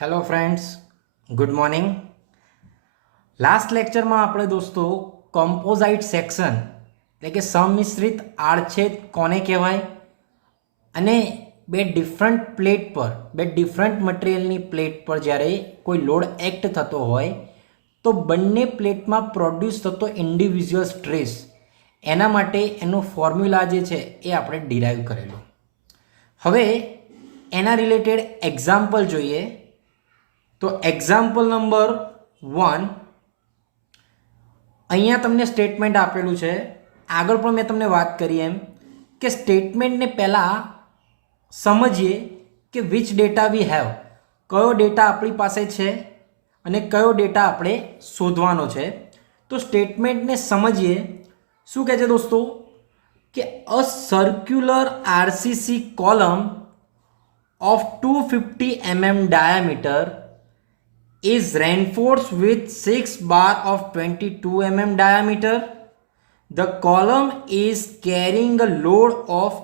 Hello friends, good morning. Last લેક્ચરમાં આપણે દોસ્તો કમ્પોઝાઇટ સેક્શન એટલે કે સંમિશ્રિત આડછેદ કોને કહેવાય અને બે ડિફરન્ટ પ્લેટ પર બે ડિફરન્ટ મટીરિયલની પ્લેટ પર જ્યારે કોઈ લોડ એક્ટ થતો હોય તો બંને પ્લેટમાં પ્રોડ્યુસ થતો ઇન્ડિવિજ્યુઅલ સ્ટ્રેસ એના માટે એનું ફોર્મ્યુલા જે છે એ આપણે ડિરાઈવ કરેલું. હવે એના રિલેટેડ એક્ઝામ્પલ જોઈએ તો એક્ઝામ્પલ નંબર 1 અહીંયા તમને સ્ટેટમેન્ટ આપેલું છે. આગળ પણ મેં તમને વાત કરી એમ કે સ્ટેટમેન્ટને પહેલાં સમજીએ કે વિચ ડેટા વી હેવ, કયો ડેટા આપણી પાસે છે અને કયો ડેટા આપણે શોધવાનો છે. તો સ્ટેટમેન્ટને સમજીએ. શું કહે છે દોસ્તો કે a circular RCC column of 250 mm diameter is reinforced with 6 bar of 22 mm diameter. The column is carrying a load of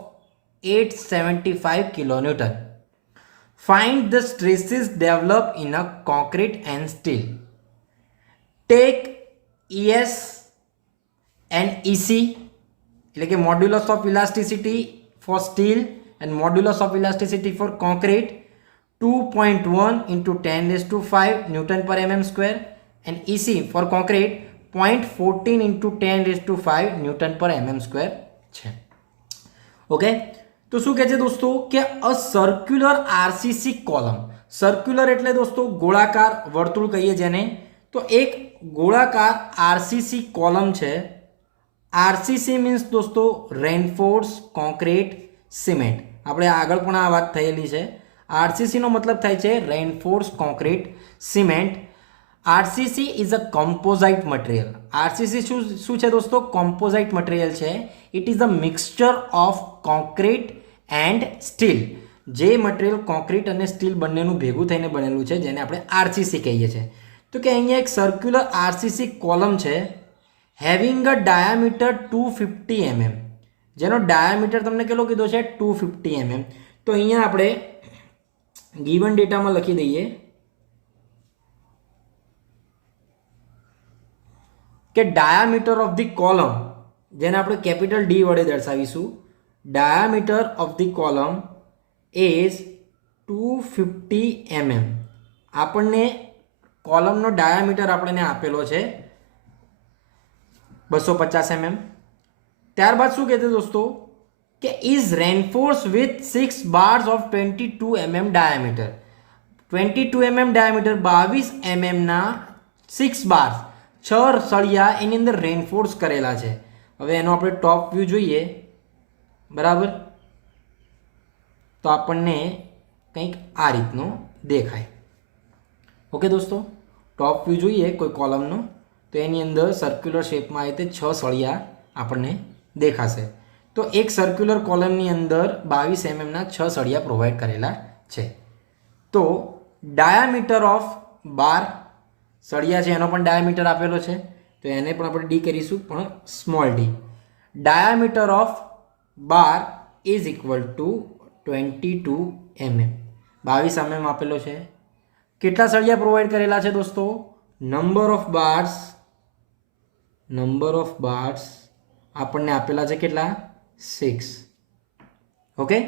875 kilonewton. Find the stresses developed in a concrete and steel. Take ES and EC એટલે કે modulus of elasticity for steel and modulus of elasticity for concrete 2.1 into 10 raised to 5 Newton per mm square and EC for concrete 0.14 into 10 raised to 5 Newton per mm square છે. Okay, તો શું કહે છે દોસ્તો કે a circular RCC column. Circular એટલે દોસ્તો ગોળાકાર વર્તુળ કહીએ જેને. તો એક ગોળાકાર આરસીસી કોલમ છે. આરસીસી મીન્સ દોસ્તો રેનફોર્સ કોન્ક્રીટ સિમેન્ટ. આપણે આગળ પણ આ વાત થયેલી છે. આરસીસીનો મતલબ થાય છે reinforce concrete cement. RCC is a composite material. RCC શું છે દોસ્તો? કમ્પોઝાઇટ મટીરિયલ છે. It is a mixture of concrete and steel. જે મટીરિયલ કોન્ક્રીટ અને સ્ટીલ બંનેનું ભેગું થઈને બનેલું છે જેને આપણે આરસીસી કહીએ છીએ. તો કે અહીંયા એક સર્ક્યુલર આરસીસી કોલમ છે હેવિંગ અ ડાયામીટર 250 mm, જેનો ડાયામીટર તમને કેટલો કીધો છે 250 mm. તો અહીંયા આપણે ગિવન ડેટામાં લખી દઈએ કે ડાયામીટર ઓફ ધી કોલમ, જેને આપણે કેપિટલ ડી વડે દર્શાવીશું. Diameter of the column is 250 mm. આપણને કોલમનો ડાયામીટર આપણને આપેલો છે 250 mm. ત્યારબાદ શું કહેते દોસ્તો કે is reinforce with 6 bars of 22 mm diameter. 22 mm diameter 22 mm ના 6 બાર્સ 6 સળિયા એની અંદર રેનફોર્સ કરેલા છે. હવે એનો આપણે ટોપ વ્યૂ જોઈએ બરાબર, તો આપણને કંઈક આ રીતનો દેખાય. ઓકે દોસ્તો, ટોપ વ્યૂ જોઈએ કોઈ કોલમનો તો એની અંદર સર્ક્યુલર શેપમાં આવી રીતે 6 સળિયા આપણને દેખાશે. તો એક સર્ક્યુલર કોલમની અંદર 22 mm ના 6 સળિયા પ્રોવાઈડ કરેલા છે. તો ડાયામીટર ઓફ બાર સળિયા છે એનો પણ ડાયામીટર આપેલો છે, તો એને પણ આપણે ડી કરીશું પણ small D. Diameter of bar is equal two 22 mm. 22 mm આપેલો છે. કેટલા સળિયા પ્રોવાઈડ કરેલા છે દોસ્તો? નંબર ઓફ બાર્સ આપણને આપેલા છે કેટલા? 6. ઓકે,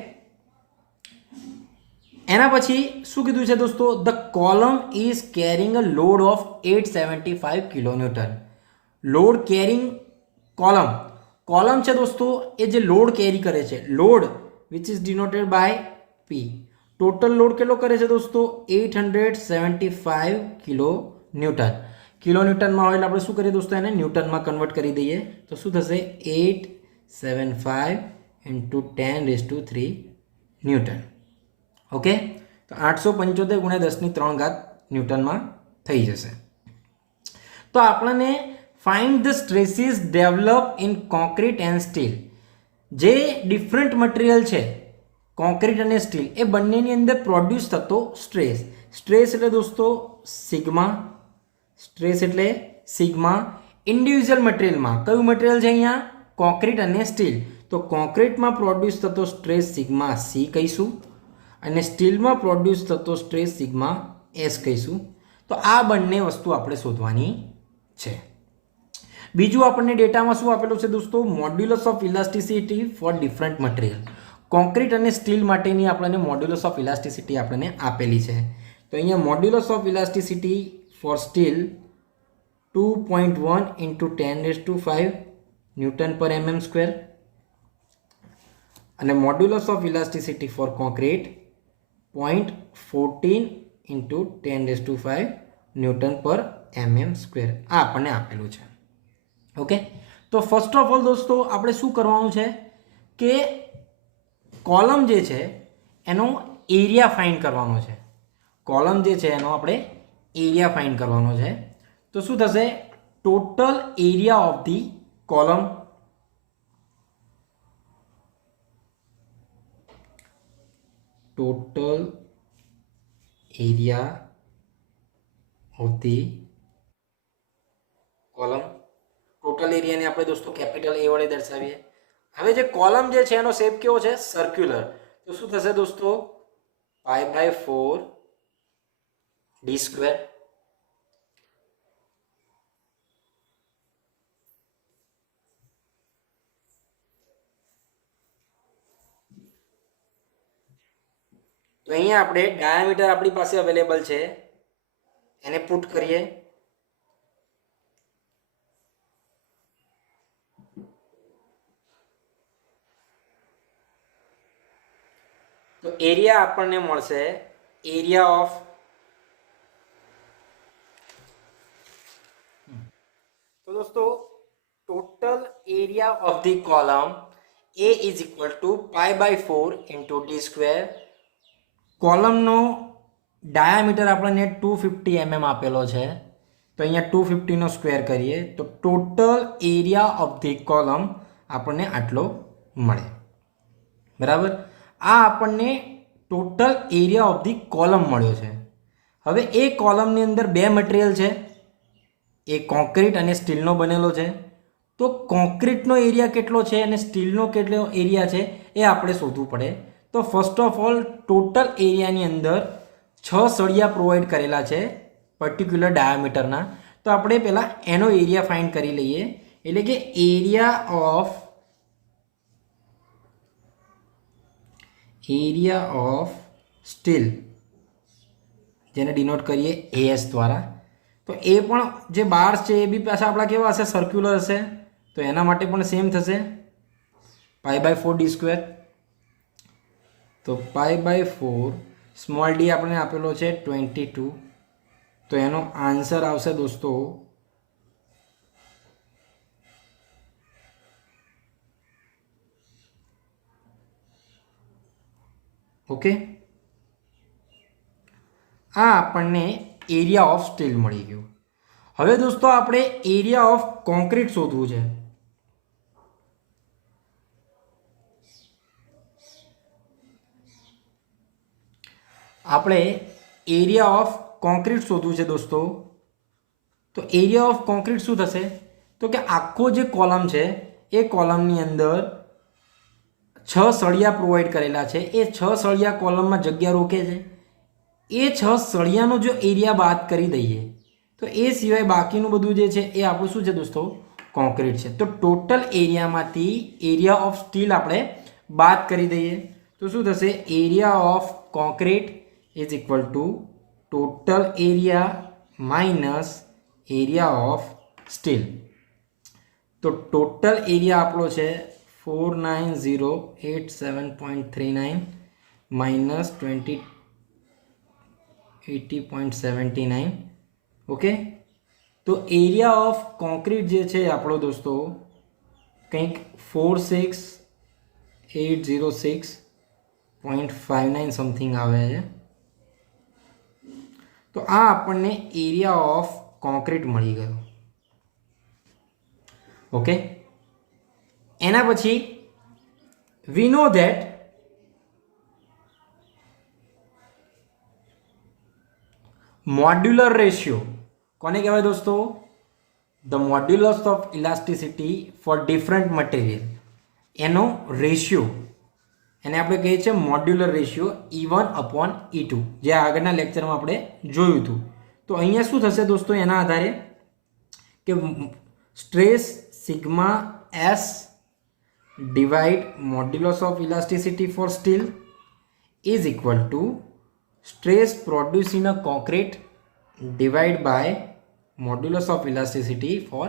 એના પછી શું કીધું છે દોસ્તો? The column is carrying a load of 875 kilonewton. Load carrying column છે દોસ્તો એ જે લોડ કેરી કરે છે, load which is denoted by P. Total load કેટલો કરે છે દોસ્તો? 875 કિલોન્યુટન. કિલોન્યુટનમાં હોય એટલે આપણે શું કરીએ દોસ્તો? એને ન્યૂટનમાં કન્વર્ટ કરી દઈએ તો શું થશે? 875 ઇન્ટુ 10⁻³ ન્યૂટન. ઓકે, તો 875 × 10³ ન્યૂટનમાં થઈ જશે. તો આપણને find the stresses develop in concrete and steel. જે ડિફરન્ટ મટીરિયલ છે કોન્ક્રીટ અને સ્ટીલ એ બંનેની અંદર પ્રોડ્યુસ થતો સ્ટ્રેસ. સ્ટ્રેસ એટલે દોસ્તો સિગ્મા. સ્ટ્રેસ એટલે સિગ્મા. ઇન્ડિવિજ્યુઅલ મટીરિયલમાં કયું મટીરિયલ છે અહીંયા? કોન્ક્રીટ અને સ્ટીલ. તો કોન્ક્રીટમાં પ્રોડ્યુસ થતો સ્ટ્રેસ સિગ્મા સી કહીશું અને સ્ટીલમાં પ્રોડ્યુસ થતો સ્ટ્રેસ સિગ્મા એસ કહીશું. તો આ બંને વસ્તુ આપણે શોધવાની છે. બીજું આપણને ડેટામાં શું આપેલું છે દોસ્તો? Modulus of elasticity for different material. Concrete અને સ્ટીલ માટેની આપણને મોડ્યુલસ ઓફ ઇલાસ્ટિસિટી આપણને આપેલી છે. તો અહીંયા modulus of elasticity for steel 2.1 into 10⁵ newton per mm square અને modulus of elasticity for concrete 0.14 into 10⁵ newton per mm square. આ આપણને આપેલું છે. ઓકે, તો ફર્સ્ટ ઓફ ઓલ દોસ્તો આપણે શું કરવાનું છે કે કોલમ જે છે એનો એરિયા ફાઇન્ડ કરવાનો છે. કોલમ જે છે એનો આપણે એરિયા ફાઇન્ડ કરવાનો છે. તો શું થશે? Total area of the column total area of the column. Total એરિયાને આપણે દોસ્તો કેપિટલ એ વડે દર્શાવીએ. હવે જે કોલમ જે છે એનો શેપ કેવો છે? સર્ક્યુલર. તો શું થશે દોસ્તો? π/4 d². તો અહીંયા આપણે ડાયામીટર આપણી પાસે અવેલેબલ છે, એને પુટ કરીએ. તો એરિયા આપણને મળશે એરિયા ઓફ તો દોસ્તો total area of the column A is equal to π/4 into d². કોલમનો ડાયામીટર આપણને 250 mm આપેલો છે. તો અહીંયા 250 નો સ્ક્વેર કરીએ તો total area of the column આપણને આટલો મળે. બરાબર. આ આપણને total area of the column મળ્યો છે. હવે એ કોલમની અંદર બે મટીરિયલ છે, એ કોન્ક્રીટ અને સ્ટીલનો બનેલો છે. તો કોન્ક્રીટનો એરિયા કેટલો છે અને સ્ટીલનો કેટલો એરિયા છે એ આપણે શોધવું પડે. તો ફર્સ્ટ ઓફ ઓલ ટોટલ એરિયાની અંદર 6 સળિયા પ્રોવાઈડ કરેલા છે પર્ટિક્યુલર ડાયામીટરના. તો આપણે પહેલાં એનો એરિયા ફાઇન્ડ કરી લઈએ. એટલે કે એરિયા ઓફ સ્ટીલ, જેને ડિનોટ કરીએ AS દ્વારા. તો એ પણ જે બાર્સ છે એ બી પાછા આપણા કેવા હશે? સર્ક્યુલર હશે. તો એના માટે પણ સેમ થશે π/4 d². તો π/4 સ્મોલ ડી આપણે આપેલો છે 22. તો એનો આન્સર આવશે દોસ્તો ઓકે. આ આપણને એરિયા ઓફ સ્ટીલ મળી ગયું. હવે દોસ્તો આપણે એરિયા ઓફ કોન્ક્રીટ શોધવું છે. આપણે એરિયા ઓફ કોન્ક્રીટ શોધવું છે દોસ્તો. તો એરિયા ઓફ કોન્ક્રીટ શું થશે? તો કે આખો જે કોલમ છે એ કોલમની અંદર 6 સળિયા પ્રોવાઈડ કરેલા છે. એ 6 સળિયા કોલમમાં જગ્યા રોકે છે. એ 6 સળિયાનો જો એરિયા બાદ કરી દઈએ તો એ સિવાય બાકીનું બધું જે છે એ આપણું શું છે દોસ્તો? કોન્ક્રીટ છે. તો ટોટલ એરિયામાંથી એરિયા ઓફ સ્ટીલ આપણે બાદ કરી દઈએ તો શું થશે? Area of concrete is equal two total area minus area of steel. તો ટોટલ એરિયા આપણો છે 49087.39 માઇનસ 2080.79. ઓકે. તો એરિયા ઓફ કોન્ક્રીટ જે છે આપણો દોસ્તો કંઈક 46806.59 સમથિંગ આવે છે. તો આ આપણને એરિયા ઓફ કોન્ક્રીટ મળી ગયો. ઓકે. એના પછી we know that modular ratio કોને કહેવાય દોસ્તો? The modulus of elasticity for different material. એનો રેશિયો એને આપણે કહીએ છીએ મોડ્યુલર રેશિયો E1/E2, જે આગળના લેક્ચરમાં આપણે જોયું હતું. તો અહીંયા શું થશે દોસ્તો, એના આધારે કે stress sigma S divide modulus of elasticity for steel is equal to stress produce in a concrete divide by modulus of elasticity for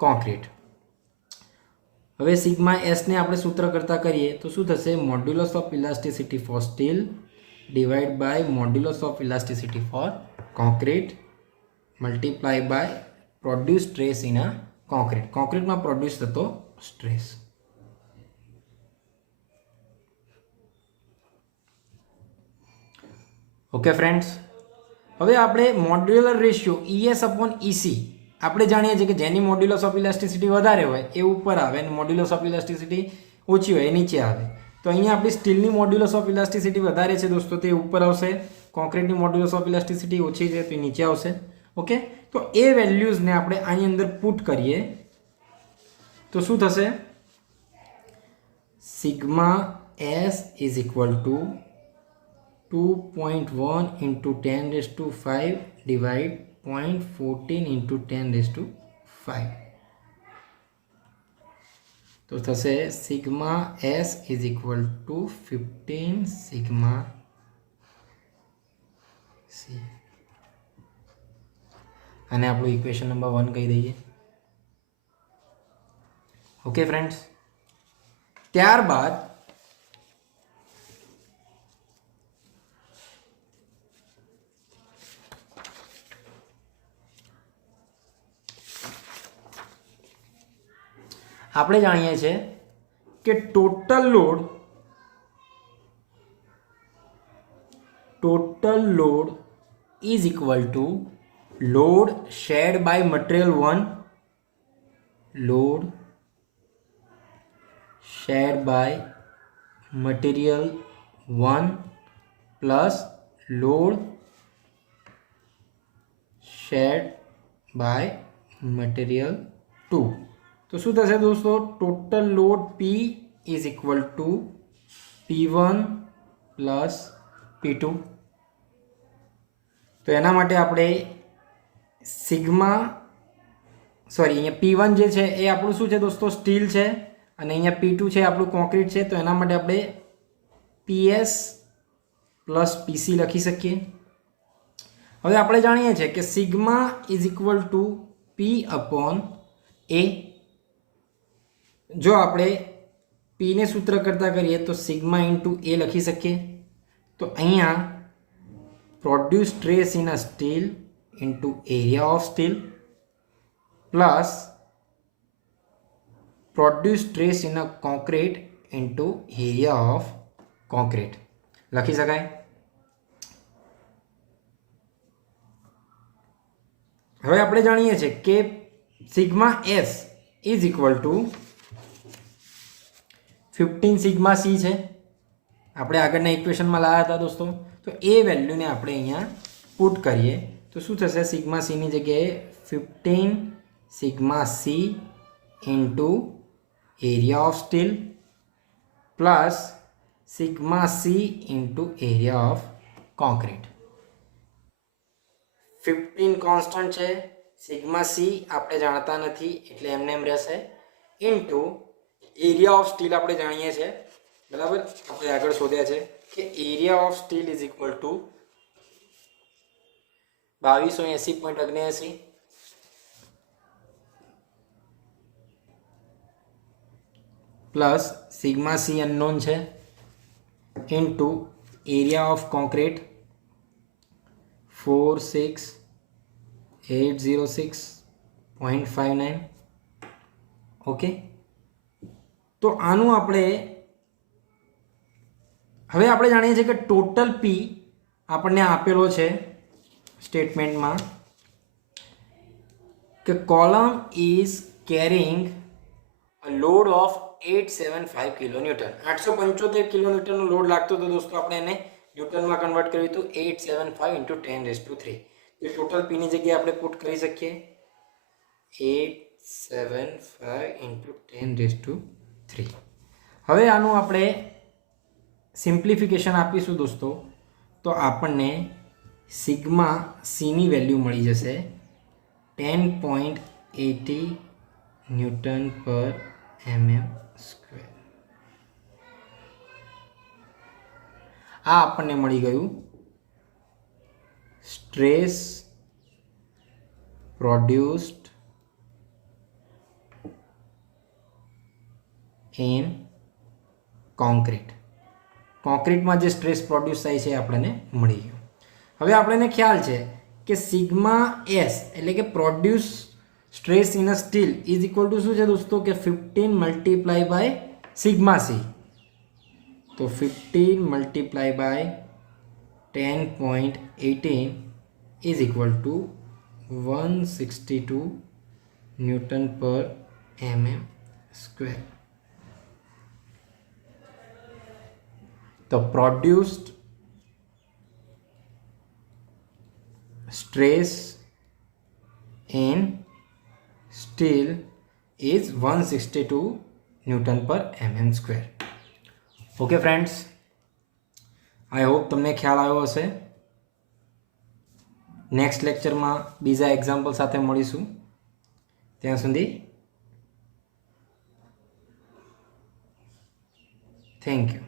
concrete. હવે સિગ્મા એસને આપણે સૂત્ર કરતા કરીએ તો શું થશે, modulus of elasticity for steel divide by modulus of elasticity for concrete multiply by produce stress in a concrete. કોન્ક્રીટમાં પ્રોડ્યુસ થતો સ્ટ્રેસ. ઓકે ફ્રેન્ડ્સ, હવે આપણે મોડ્યુલર રેશિયો ES/EC આપણે જાણીએ છીએ કે જેની મોડ્યુલસ ઓફ ઇલાસ્ટિસિટી વધારે હોય એ ઉપર આવે અને મોડ્યુલસ ઓફ ઇલાસ્ટિસિટી ઓછી હોય એ નીચે આવે. તો અહીંયા આપણી સ્ટીલની મોડ્યુલસ ઓફ ઇલાસ્ટિસિટી વધારે છે દોસ્તો, તે ઉપર આવશે. કોન્ક્રીટની મોડ્યુલસ ઓફ ઇલાસ્ટિસિટી ઓછી છે તો એ નીચે આવશે. ઓકે, તો એ વેલ્યુઝને આપણે આની અંદર પુટ કરીએ તો શું થશે, sigma S is equal two 2.1 into 10⁵ divide 0.14 into 10⁵. તો થશે sigma S is equal two 15 sigma C. અને આપણું ઇક્વેશન નંબર 1 કહી દઈએ. ઓકે ફ્રેન્ડ્સ, ત્યારબાદ આપણે જાણીએ છીએ કે total load is equal to load shared by material 1, load shared by material 1 plus load shared by material 2. તો શું થશે દોસ્તો, total load P is equal to P1 plus P2. તો એના માટે આપણે અહીંયા P1 જે છે એ આપણું શું છે દોસ્તો, સ્ટીલ છે, અને અહીંયા P2 છે આપણું કોન્ક્રીટ છે. તો એના માટે આપણે PS પ્લસ PC લખી શકીએ. હવે આપણે જાણીએ છીએ કે sigma is equal two P/A. જો આપણે પીને સૂત્ર કરતા કરીએ તો સિગ્મા ઇન્ટુ એ લખી શકીએ. તો અહીંયા produce stress in a steel into area of steel plus produce stress in a concrete into area of concrete લખી શકાય. હવે આપણે જાણીએ છીએ કે sigma S is equal two 15 sigma C છે. આપણે આગળના ઇક્વેશનમાં લાવ્યા હતા દોસ્તો. તો એ વેલ્યુને આપણે અહીંયા પુટ કરીએ તો શું થશે, સિગ્મા સીની જગ્યાએ 15 sigma C into area of steel plus sigma C into area of concrete. 15 constant છે, સિગ્મા સી આપણે જાણતા નથી એટલે એમને એમ રહેશે, ઇન્ટુ એરિયા ઓફ સ્ટીલ આપણે જાણીએ છીએ, બરાબર, આપણે આગળ શોધ્યા છે કે area of steel is equal to 2280.79 plus sigma C unknown છે into area of concrete 46806.59. Okay, તો આનું આપણે હવે આપણે જાણીએ છીએ કે ટોટલ પી આપણને આપેલો છે સ્ટેટમેન્ટમાં કે column is carrying a load of 875 kilonewton. 875 કિલોન્યુટનનો લોડ લાગતો હતો દોસ્તો. આપણે એને ન્યૂટનમાં કન્વર્ટ કર્યું હતું 875 ઇન્ટુ 10⁻3. એ ટોટલ પીની જગ્યાએ આપણે પુટ કરી શકીએ 875 ઇન્ટુ 10⁻3. હવે આનું આપણે સિમ્પ્લિફિકેશન આપીશું દોસ્તો તો આપણને સિગ્મા સીની વેલ્યુ મળી જશે 10.80 ન્યૂટન પર mm સ્ક્વેર. આ આપણને મળી ગયું સ્ટ્રેસ પ્રોડ્યુસ્ડ ઇન કોન્ક્રીટ. કોન્ક્રીટમાં જે સ્ટ્રેસ પ્રોડ્યુસ થાય છે એ આપણને મળી ગયું. હવે આપણને ખ્યાલ છે કે સિગ્મા એસ એટલે કે produce stress in a steel is equal two શું છે દોસ્તો કે 15 મલ્ટીપ્લાય બાય સિગ્મા સી. તો 15 multiply by 10.18 is equal to 162 newton per mm square. The produced stress in steel is 162 Newton per mm square. Okay friends, I hope તમને ખ્યાલ આવ્યો હશે. Next લેક્ચરમાં બીજા એક્ઝામ્પલ સાથે મળીશું. ત્યાં સુધી થેન્ક યુ.